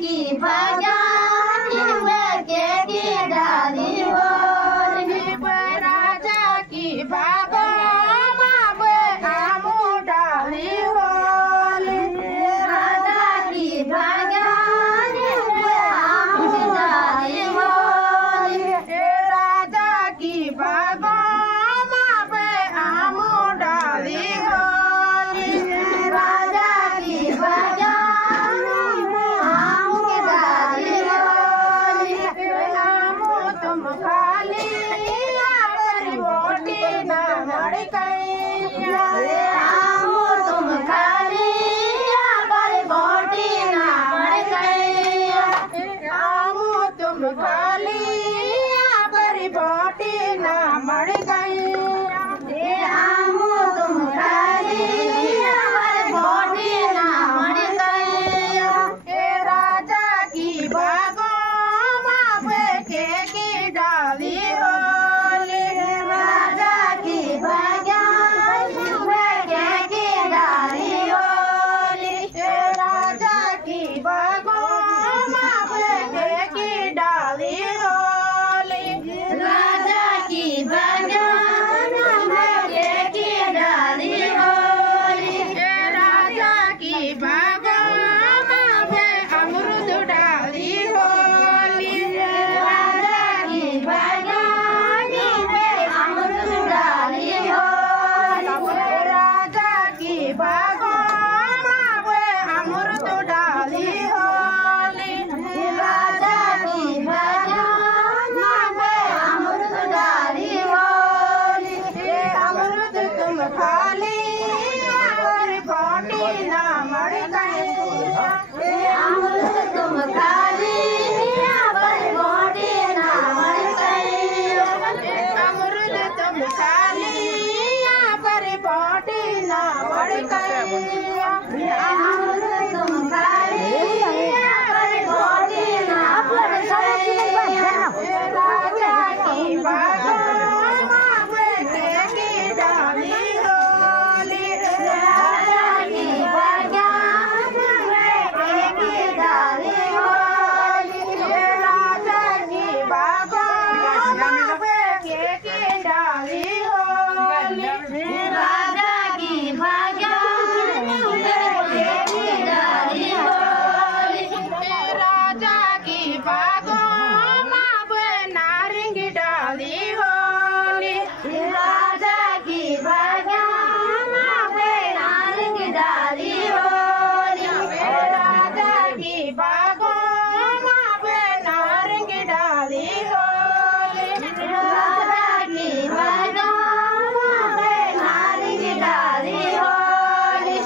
की बगान के की डाली होली राजा की बगान आमो डाली होली राजा की बगान आमो डाली होली राजा की बगान आमो डाली होली राजा की बगान आमो डाली होली आमो तुम खाली रोटी ना मर गई आमो तुम खाली रोटी ना मर गई आमो तुम खाली रोटी ना मर गई आमो तुम खाली रोटी ना मर गई राजा की बगान के की डाली होली राजा की बगान के की डाली होली राजा की बगान के की डाली होली राजा की बगान के की डाली होली राजा की बगान अमृत डाली होली राजा की बगान अमृत डाली होली राजा की बगान अमृत डाली होली राजा की बगान अमृत डाली होली अमृत तुम खाली और बोटी ना मर गई अमृत तुम खाली पर बोटी ना मर गई अमृत तुम खाली पर बोटी ना मर गई अमृत तुम खाली पर बोटी ना मर गई राजा की बगान के की डाली होली राजा की बगान के की डाली होली राजा की बगान के की डाली होली राजा की बगान के की डाली होली राजा की बगान नारंगी डाली होली राजा की बगान नारंगी डाली होली राजा की बगान नारंगी डाली होली राजा की बगान नारंगी डाली होली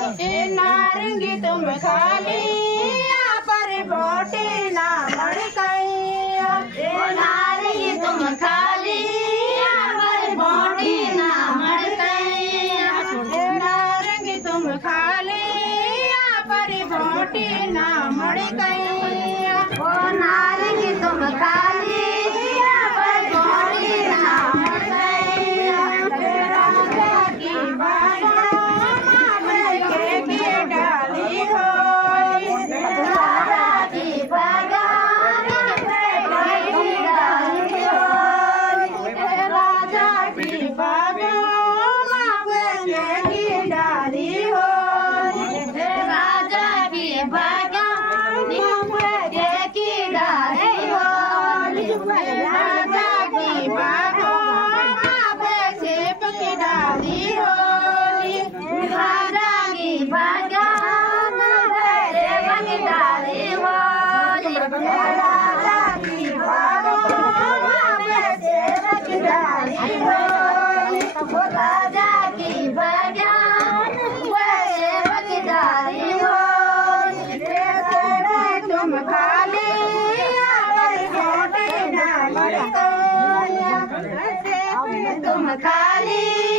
नारंगी तुम खाली पर बोटी ना मर गई नारंगी तुम खाली पर बोटी ना मर गई नारंगी तुम खाली पर बोटी ना मर गई नारंगी तुम खाली पर बोटी ना मर गई राजा की बगान के की डाली होली राजा की बगान के की डाली होली राजा की बगान के की डाली होली राजा की बगान के की डाली होली राजा की बगान सेब की डाली होली राजा की बगान सेब की डाली होली राजा की बगान सेब की डाली होली राजा की बगान सेब की डाली होली तुम खाली बोटी ना मर गई तुम खाली